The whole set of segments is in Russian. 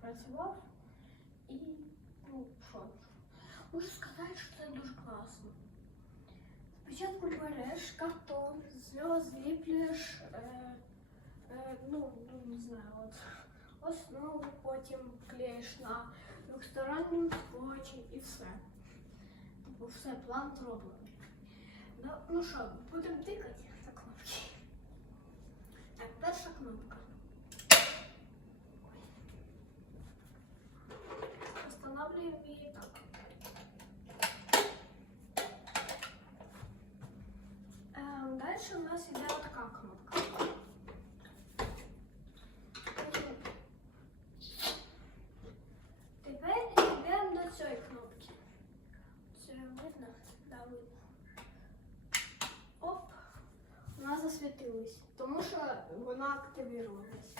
працював. І ну що, можу сказати, що це дуже класно. Спочатку береш картон, з нього зліплюєш, е, е, ну, ну не знаю, от основу, потім клеїш на двосторонньому скотчі і все. Типу все, план зроблений. Ну, ну що, будемо тикати на кнопки. Так, перша кнопка. Дальше у нас іде така кнопка. Тепер йдемо до цієї кнопки. Це видно? Да, видно. Оп, вона засвітилась, тому що вона активувалась.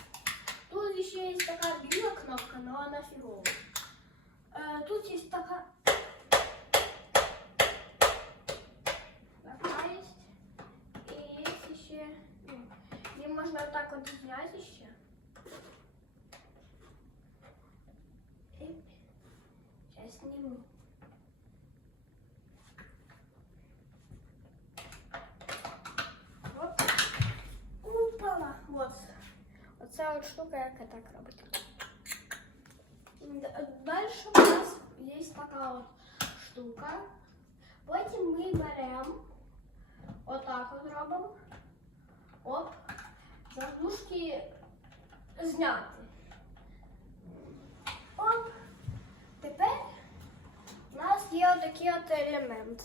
Тут ще є така біла кнопка, але вона фігова. Е, тут є така. Така Можна так от зняти ще. Сейчас сниму. Вот. Упала. Вот. Оця от штука, яка так. Д- Дальше у нас є така от штука. Потім ми беремо, отак от робимо. Оп. Заглушки зняти. Оп. Тепер у нас є отакий от елемент.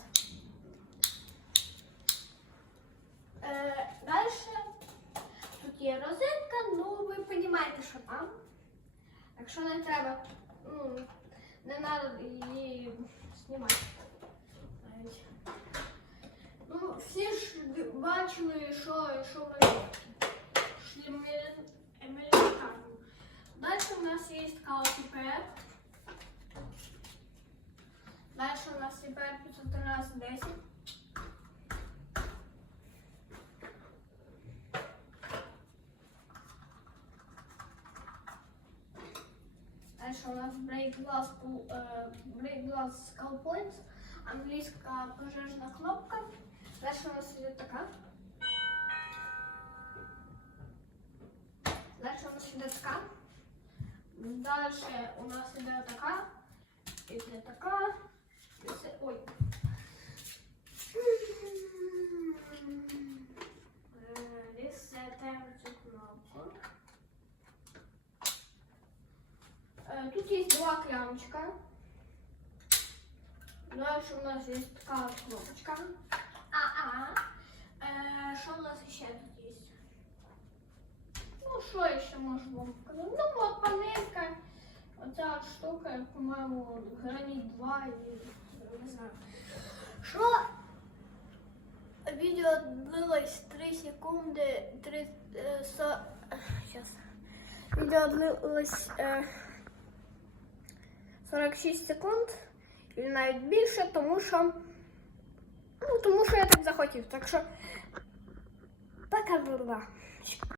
Е, Далі тут є розетка, ну ви розумієте, що там. Якщо не треба, ну, не треба її знімати. Ну, всі ж бачили, що, що ви робите. Елементарно. Далі у нас є така от ІПР. Далі у нас ІПР 51310. Далі у нас Break Glass, Pul- е, Break Glass Skull Point, англійська пожежна кнопка. Далі у нас іде така. Далі у нас іде така. Далі у нас іде така. Іде така. І це- Ой. Е, Ресетаємо цю кнопку. Э, Тут есть два клямчика. Дальше у нас есть такая вот кнопочка. А-а. Э, Что у нас еще тут есть? Ну, что еще можем вам показать? Ну, вот панелька. Вот эта вот штука, по-моему, гранит 2 или не знаю. Что? Видео длилось 3 секунды, 3, э, со... Сейчас. Відео длилось е, 46 секунд і навіть більше, тому що ну, тому що я так захотів. Так що така була.